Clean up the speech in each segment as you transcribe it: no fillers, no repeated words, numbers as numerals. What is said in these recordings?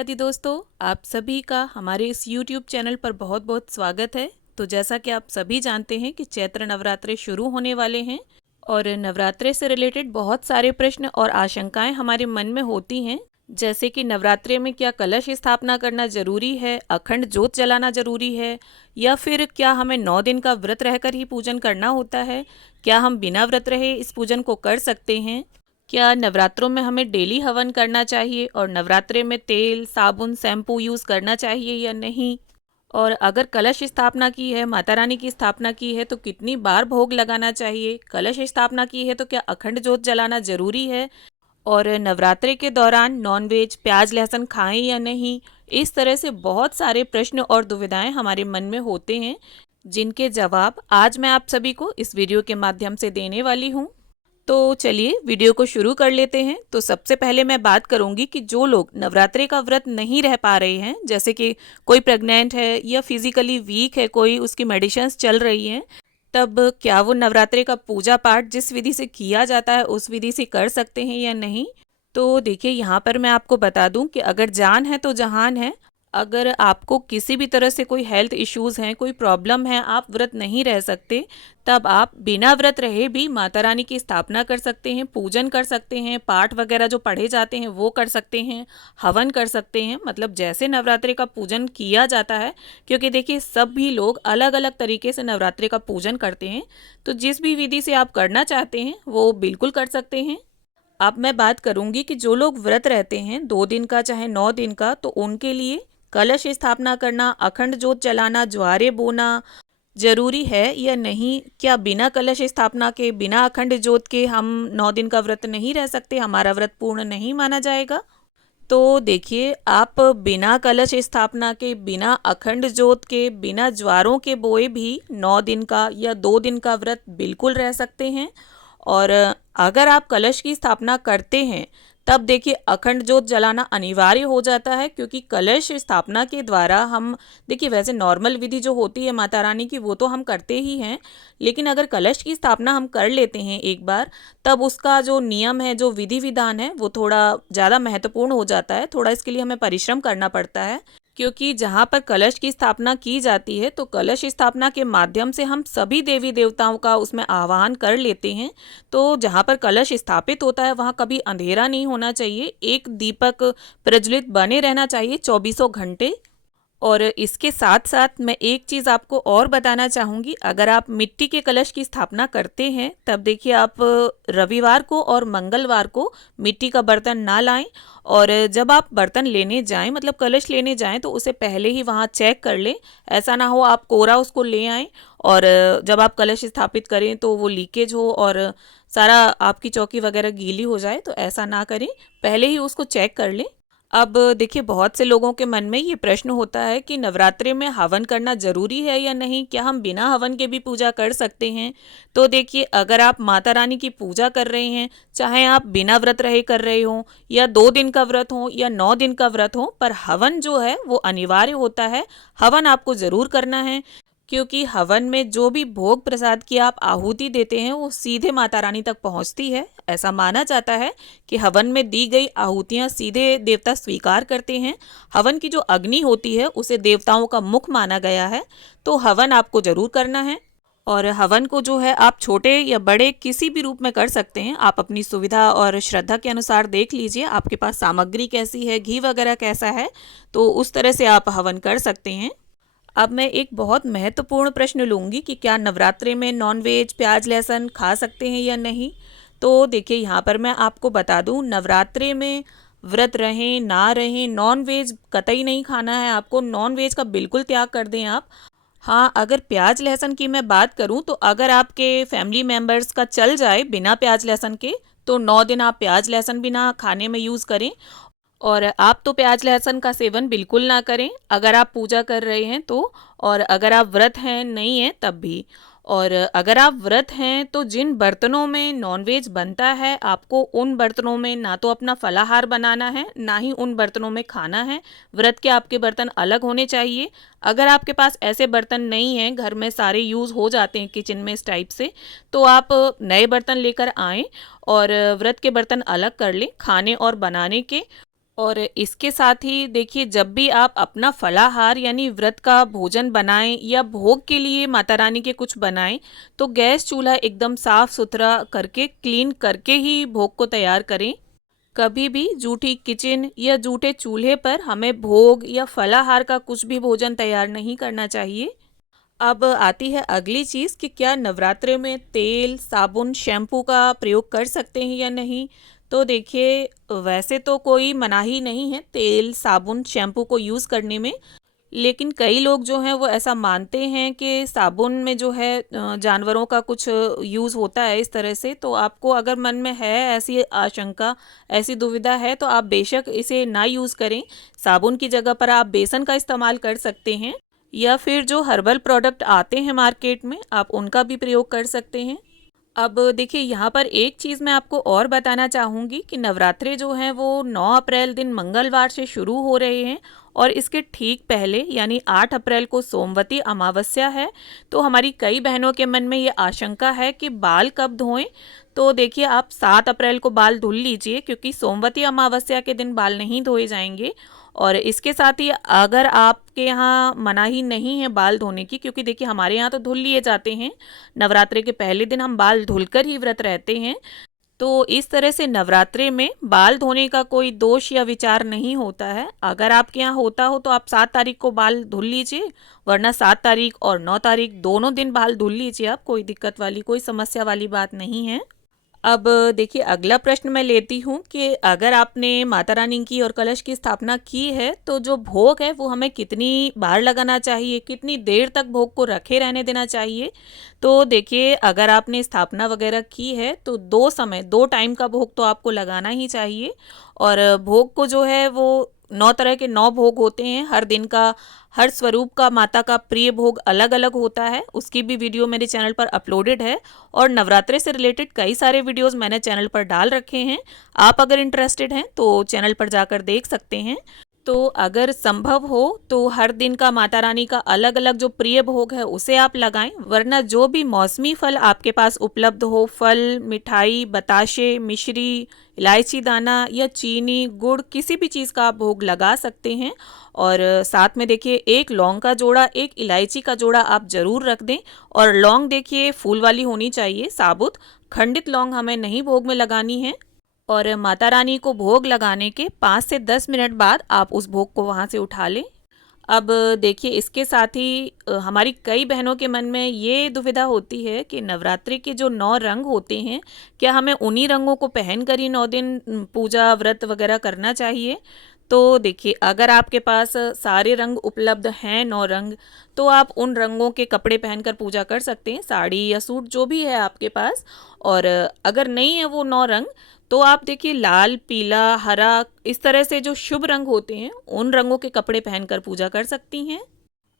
माता दी दोस्तों, आप सभी का हमारे इस YouTube चैनल पर बहुत बहुत स्वागत है। तो जैसा कि आप सभी जानते हैं कि चैत्र नवरात्रे शुरू होने वाले हैं और नवरात्रे से रिलेटेड बहुत सारे प्रश्न और आशंकाएं हमारे मन में होती हैं। जैसे कि नवरात्रे में क्या कलश स्थापना करना ज़रूरी है, अखंड जोत जलाना ज़रूरी है, या फिर क्या हमें 9 दिन का व्रत रहकर ही पूजन करना होता है, क्या हम बिना व्रत रहे इस पूजन को कर सकते हैं, क्या नवरात्रों में हमें डेली हवन करना चाहिए और नवरात्रे में तेल, साबुन, शैम्पू यूज़ करना चाहिए या नहीं, और अगर कलश स्थापना की है, माता रानी की स्थापना की है तो कितनी बार भोग लगाना चाहिए, कलश स्थापना की है तो क्या अखंड जोत जलाना ज़रूरी है, और नवरात्रे के दौरान नॉनवेज, प्याज लहसुन खाएं या नहीं। इस तरह से बहुत सारे प्रश्न और दुविधाएं हमारे मन में होते हैं, जिनके जवाब आज मैं आप सभी को इस वीडियो के माध्यम से देने वाली हूँ। तो चलिए वीडियो को शुरू कर लेते हैं। तो सबसे पहले मैं बात करूंगी कि जो लोग नवरात्रे का व्रत नहीं रह पा रहे हैं, जैसे कि कोई प्रेग्नेंट है या फिजिकली वीक है, कोई उसकी मेडिसिन्स चल रही हैं, तब क्या वो नवरात्रे का पूजा पाठ जिस विधि से किया जाता है उस विधि से कर सकते हैं या नहीं। तो देखिए, यहाँ पर मैं आपको बता दूं कि अगर जान है तो जहान है। अगर आपको किसी भी तरह से कोई हेल्थ इश्यूज़ हैं, कोई प्रॉब्लम है, आप व्रत नहीं रह सकते, तब आप बिना व्रत रहे भी माता रानी की स्थापना कर सकते हैं, पूजन कर सकते हैं, पाठ वगैरह जो पढ़े जाते हैं वो कर सकते हैं, हवन कर सकते हैं, मतलब जैसे नवरात्रि का पूजन किया जाता है। क्योंकि देखिए, सभी लोग अलग अलग तरीके से नवरात्रि का पूजन करते हैं, तो जिस भी विधि से आप करना चाहते हैं वो बिल्कुल कर सकते हैं। अब मैं बात करूंगी कि जो लोग व्रत रहते हैं 2 दिन का चाहे 9 दिन का, तो उनके लिए कलश स्थापना करना, अखंड जोत जलाना, ज्वारे बोना जरूरी है या नहीं। क्या बिना कलश स्थापना के, बिना अखंड जोत के हम 9 दिन का व्रत नहीं रह सकते, हमारा व्रत पूर्ण नहीं माना जाएगा। तो देखिए, आप बिना कलश स्थापना के, बिना अखंड जोत के, बिना ज्वारों के बोए भी 9 दिन का या 2 दिन का व्रत बिल्कुल रह सकते हैं। और अगर आप कलश की स्थापना करते हैं तब देखिए अखंड जोत जलाना अनिवार्य हो जाता है, क्योंकि कलश स्थापना के द्वारा हम, देखिए वैसे नॉर्मल विधि जो होती है माता रानी की वो तो हम करते ही हैं, लेकिन अगर कलश की स्थापना हम कर लेते हैं एक बार, तब उसका जो नियम है, जो विधि विधान है, वो थोड़ा ज़्यादा महत्वपूर्ण हो जाता है। थोड़ा इसके लिए हमें परिश्रम करना पड़ता है, क्योंकि जहाँ पर कलश की स्थापना की जाती है तो कलश स्थापना के माध्यम से हम सभी देवी देवताओं का उसमें आवाहन कर लेते हैं। तो जहाँ पर कलश स्थापित होता है वहाँ कभी अंधेरा नहीं होना चाहिए, एक दीपक प्रज्वलित बने रहना चाहिए 24 घंटे। और इसके साथ साथ मैं एक चीज़ आपको और बताना चाहूँगी, अगर आप मिट्टी के कलश की स्थापना करते हैं तब देखिए आप रविवार को और मंगलवार को मिट्टी का बर्तन ना लाएं, और जब आप बर्तन लेने जाएं, मतलब कलश लेने जाएं, तो उसे पहले ही वहाँ चेक कर लें। ऐसा ना हो आप कोरा उसको ले आएं और जब आप कलश स्थापित करें तो वो लीकेज हो और सारा आपकी चौकी वगैरह गीली हो जाए, तो ऐसा ना करें, पहले ही उसको चेक कर लें। अब देखिए, बहुत से लोगों के मन में ये प्रश्न होता है कि नवरात्रि में हवन करना ज़रूरी है या नहीं, क्या हम बिना हवन के भी पूजा कर सकते हैं। तो देखिए, अगर आप माता रानी की पूजा कर रहे हैं, चाहे आप बिना व्रत रहे कर रहे हो, या 2 दिन का व्रत हो या 9 दिन का व्रत हो, पर हवन जो है वो अनिवार्य होता है। हवन आपको ज़रूर करना है, क्योंकि हवन में जो भी भोग प्रसाद की आप आहुति देते हैं वो सीधे माता रानी तक पहुंचती है। ऐसा माना जाता है कि हवन में दी गई आहुतियां सीधे देवता स्वीकार करते हैं। हवन की जो अग्नि होती है उसे देवताओं का मुख माना गया है, तो हवन आपको जरूर करना है। और हवन को जो है आप छोटे या बड़े किसी भी रूप में कर सकते हैं, आप अपनी सुविधा और श्रद्धा के अनुसार देख लीजिए आपके पास सामग्री कैसी है, घी वगैरह कैसा है, तो उस तरह से आप हवन कर सकते हैं। अब मैं एक बहुत महत्वपूर्ण प्रश्न लूँगी कि क्या नवरात्रि में नॉनवेज, प्याज लहसुन खा सकते हैं या नहीं। तो देखिए, यहाँ पर मैं आपको बता दूँ, नवरात्रि में व्रत रहें ना रहें, नॉनवेज कतई नहीं खाना है आपको, नॉनवेज का बिल्कुल त्याग कर दें आप। हाँ, अगर प्याज लहसुन की मैं बात करूँ तो अगर आपके फैमिली मेम्बर्स का चल जाए बिना प्याज लहसुन के, तो 9 दिन आप प्याज लहसुन भी ना खाने में यूज़ करें। और आप तो प्याज लहसुन का सेवन बिल्कुल ना करें अगर आप पूजा कर रहे हैं तो, और अगर आप व्रत हैं नहीं हैं तब भी। और अगर आप व्रत हैं तो जिन बर्तनों में नॉनवेज बनता है, आपको उन बर्तनों में ना तो अपना फलाहार बनाना है, ना ही उन बर्तनों में खाना है। व्रत के आपके बर्तन अलग होने चाहिए। अगर आपके पास ऐसे बर्तन नहीं हैं, घर में सारे यूज़ हो जाते हैं किचन में इस टाइप से, तो आप नए बर्तन लेकर आएँ और व्रत के बर्तन अलग कर लें खाने और बनाने के। और इसके साथ ही देखिए, जब भी आप अपना फलाहार यानी व्रत का भोजन बनाएं या भोग के लिए माता रानी के कुछ बनाएं, तो गैस चूल्हा एकदम साफ सुथरा करके क्लीन करके ही भोग को तैयार करें। कभी भी जूठी किचन या जूठे चूल्हे पर हमें भोग या फलाहार का कुछ भी भोजन तैयार नहीं करना चाहिए। अब आती है अगली चीज़ कि क्या नवरात्रे में तेल, साबुन, शैम्पू का प्रयोग कर सकते हैं या नहीं। तो देखिए, वैसे तो कोई मनाही नहीं है तेल, साबुन, शैम्पू को यूज़ करने में, लेकिन कई लोग जो हैं वो ऐसा मानते हैं कि साबुन में जो है जानवरों का कुछ यूज़ होता है इस तरह से। तो आपको अगर मन में है ऐसी आशंका, ऐसी दुविधा है, तो आप बेशक इसे ना यूज़ करें। साबुन की जगह पर आप बेसन का इस्तेमाल कर सकते हैं, या फिर जो हर्बल प्रोडक्ट आते हैं मार्केट में, आप उनका भी प्रयोग कर सकते हैं। अब देखिए, यहाँ पर एक चीज़ मैं आपको और बताना चाहूँगी कि नवरात्रे जो हैं वो 9 अप्रैल दिन मंगलवार से शुरू हो रहे हैं, और इसके ठीक पहले यानी 8 अप्रैल को सोमवती अमावस्या है। तो हमारी कई बहनों के मन में ये आशंका है कि बाल कब धोएं। तो देखिए, आप 7 अप्रैल को बाल धुल लीजिए, क्योंकि सोमवती अमावस्या के दिन बाल नहीं धोए जाएंगे। और इसके साथ ही अगर आपके यहाँ मनाही नहीं है बाल धोने की, क्योंकि देखिए हमारे यहाँ तो धुल लिए जाते हैं, नवरात्रि के पहले दिन हम बाल धुलकर ही व्रत रहते हैं। तो इस तरह से नवरात्रे में बाल धोने का कोई दोष या विचार नहीं होता है। अगर आपके यहाँ होता हो तो आप 7 तारीख को बाल धुल लीजिए, वरना 7 तारीख और 9 तारीख दोनों दिन बाल धुल लीजिए आप, कोई दिक्कत वाली, कोई समस्या वाली बात नहीं है। अब देखिए, अगला प्रश्न मैं लेती हूँ कि अगर आपने माता रानी की और कलश की स्थापना की है, तो जो भोग है वो हमें कितनी बार लगाना चाहिए, कितनी देर तक भोग को रखे रहने देना चाहिए। तो देखिए, अगर आपने स्थापना वगैरह की है तो 2 टाइम का भोग तो आपको लगाना ही चाहिए। और भोग को जो है वो 9 तरह के 9 भोग होते हैं। हर दिन का, हर स्वरूप का माता का प्रिय भोग अलग अलग होता है। उसकी भी वीडियो मेरे चैनल पर अपलोडेड है, और नवरात्रे से रिलेटेड कई सारे वीडियोस मैंने चैनल पर डाल रखे हैं। आप अगर इंटरेस्टेड हैं तो चैनल पर जाकर देख सकते हैं। तो अगर संभव हो तो हर दिन का माता रानी का अलग अलग जो प्रिय भोग है उसे आप लगाएं, वरना जो भी मौसमी फल आपके पास उपलब्ध हो, फल, मिठाई, बताशे, मिश्री, इलायची दाना या चीनी, गुड़, किसी भी चीज़ का आप भोग लगा सकते हैं। और साथ में देखिए, एक लौंग का जोड़ा, एक इलायची का जोड़ा आप ज़रूर रख दें। और लौंग देखिए फूल वाली होनी चाहिए, साबुत, खंडित लौंग हमें नहीं भोग में लगानी है। और माता रानी को भोग लगाने के 5 से 10 मिनट बाद आप उस भोग को वहाँ से उठा लें। अब देखिए, इसके साथ ही हमारी कई बहनों के मन में ये दुविधा होती है कि नवरात्रि के जो 9 रंग होते हैं, क्या हमें उन्हीं रंगों को पहन कर ही 9 दिन पूजा व्रत वगैरह करना चाहिए। तो देखिए, अगर आपके पास सारे रंग उपलब्ध हैं, 9 रंग, तो आप उन रंगों के कपड़े पहनकर पूजा कर सकते हैं, साड़ी या सूट जो भी है आपके पास। और अगर नहीं है वो 9 रंग, तो आप देखिए लाल, पीला, हरा, इस तरह से जो शुभ रंग होते हैं उन रंगों के कपड़े पहनकर पूजा कर सकती हैं।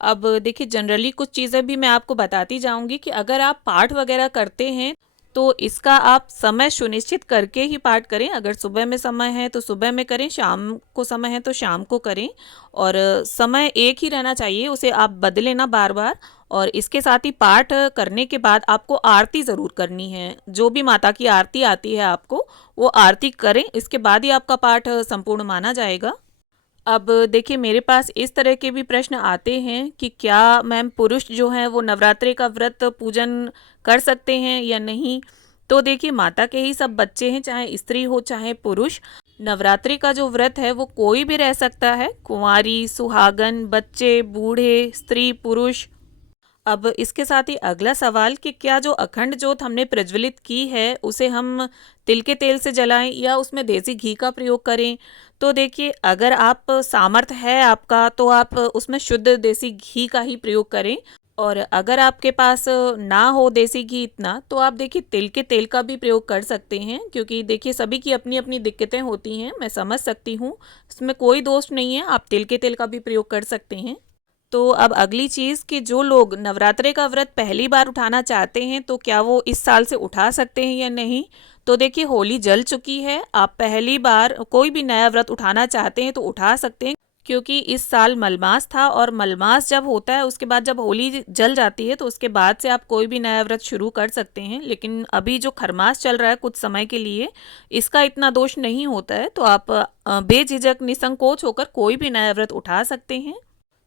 अब देखिए, जनरली कुछ चीज़ें भी मैं आपको बताती जाऊंगी कि अगर आप पाठ वगैरह करते हैं तो इसका आप समय सुनिश्चित करके ही पाठ करें। अगर सुबह में समय है तो सुबह में करें, शाम को समय है तो शाम को करें। और समय एक ही रहना चाहिए, उसे आप बदलें ना बार बार। और इसके साथ ही पाठ करने के बाद आपको आरती ज़रूर करनी है, जो भी माता की आरती आती है आपको वो आरती करें, इसके बाद ही आपका पाठ संपूर्ण माना जाएगा। अब देखिए, मेरे पास इस तरह के भी प्रश्न आते हैं कि क्या मैम पुरुष जो हैं वो नवरात्रि का व्रत पूजन कर सकते हैं या नहीं। तो देखिए, माता के ही सब बच्चे हैं, चाहे स्त्री हो चाहे पुरुष। नवरात्रि का जो व्रत है वो कोई भी रह सकता है, कुंवारी, सुहागन, बच्चे, बूढ़े, स्त्री, पुरुष। अब इसके साथ ही अगला सवाल कि क्या जो अखंड ज्योत हमने प्रज्वलित की है उसे हम तिल के तेल से जलाएं या उसमें देसी घी का प्रयोग करें। तो देखिए, अगर आप सामर्थ है आपका तो आप उसमें शुद्ध देसी घी का ही प्रयोग करें। और अगर आपके पास ना हो देसी घी इतना, तो आप देखिए तिल के तेल का भी प्रयोग कर सकते हैं, क्योंकि देखिए सभी की अपनी अपनी दिक्कतें होती हैं, मैं समझ सकती हूँ, इसमें कोई दोष नहीं है, आप तिल के तेल का भी प्रयोग कर सकते हैं। तो अब अगली चीज़ कि जो लोग नवरात्रे का व्रत पहली बार उठाना चाहते हैं तो क्या वो इस साल से उठा सकते हैं या नहीं। तो देखिए, होली जल चुकी है, आप पहली बार कोई भी नया व्रत उठाना चाहते हैं तो उठा सकते हैं, क्योंकि इस साल मलमास था और मलमास जब होता है उसके बाद जब होली जल जाती है तो उसके बाद से आप कोई भी नया व्रत शुरू कर सकते हैं। लेकिन अभी जो खरमास चल रहा है कुछ समय के लिए, इसका इतना दोष नहीं होता है, तो आप बेझिझक निसंकोच होकर कोई भी नया व्रत उठा सकते हैं।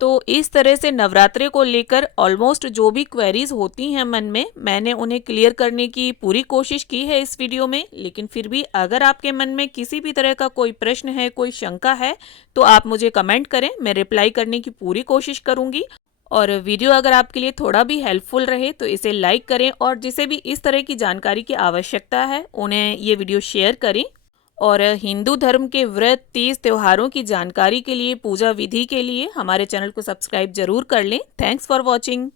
तो इस तरह से नवरात्रे को लेकर ऑलमोस्ट जो भी क्वेरीज होती हैं मन में, मैंने उन्हें क्लियर करने की पूरी कोशिश की है इस वीडियो में। लेकिन फिर भी अगर आपके मन में किसी भी तरह का कोई प्रश्न है, कोई शंका है, तो आप मुझे कमेंट करें, मैं रिप्लाई करने की पूरी कोशिश करूंगी। और वीडियो अगर आपके लिए थोड़ा भी हेल्पफुल रहे तो इसे लाइक करें, और जिसे भी इस तरह की जानकारी की आवश्यकता है उन्हें ये वीडियो शेयर करें। और हिंदू धर्म के व्रत, तीज, त्योहारों की जानकारी के लिए, पूजा विधि के लिए हमारे चैनल को सब्सक्राइब जरूर कर लें। Thanks for watching.